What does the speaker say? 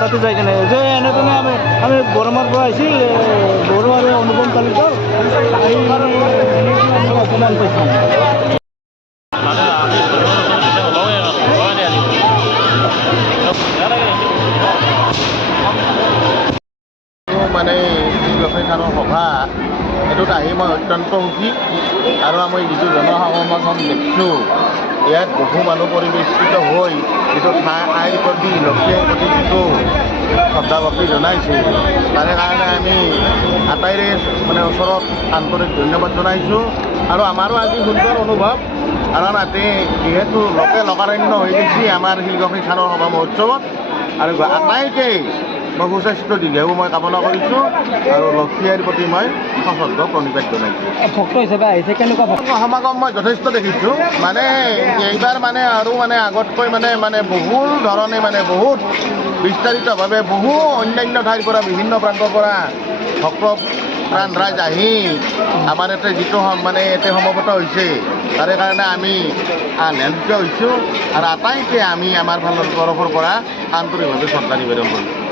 তাতে যাই কেনে যে এনেধৰণে আমি বৰমাৰ পৰা আহিছিল বড়ো আৰু অনুপম তালুকৰ অকণমান পাইছোঁ মানে ব্যৱসায়ীখানৰ সভা এইটোত আহি মই অত্যন্ত সুখী আৰু আমি যিটো জনসমাগম দেখিছোঁ ইয়াত বহু মানুহ পৰিৱেশিত হৈ যিটো আইৰ প্ৰতি লক্ষ্মীৰ প্ৰতি যিটো শ্ৰদ্ধা ভক্তি জনাইছে তাৰে কাৰণে আমি আটাইৰে মানে ওচৰত আন্তৰিক ধন্যবাদ জনাইছোঁ আৰু আমাৰো আজি সুন্দৰ অনুভৱ কাৰণ ইয়াতে যিহেতু লোকে লোকাৰণ্য হৈ গৈছে আমাৰ শিলগড়ী থানৰ সভা মহোৎসৱত আৰু আটাইকে মই সুস্বাস্থ্য দীৰ্ঘায়ু মই কামনা কৰিছোঁ আৰু লক্ষ্মী আইৰ প্ৰতি মই সশ্ৰদ্ধ প্ৰণিপাত জনাইছোঁ। ভক্ত হিচাপে আহিছে কেনেকুৱা ভক্ত সমাগম মই যথেষ্ট দেখিছোঁ মানে এইবাৰ মানে আৰু মানে আগতকৈ মানে বহুল ধৰণে মানে বহুত বিস্তাৰিতভাৱে বহু অন্যান্য ঠাইৰ পৰা বিভিন্ন প্ৰান্তৰ পৰা ভক্ত প্ৰাণ ৰাইজ আহি আমাৰ ইয়াতে যিটো মানে ইয়াতে সমবেত হৈছে তাৰে কাৰণে আমি আনন্দিত হৈছোঁ আৰু আটাইকে আমি আমাৰ ফালৰ তৰফৰ পৰা আন্তৰিকভাৱে শ্ৰদ্ধা নিবেদন কৰিছোঁ।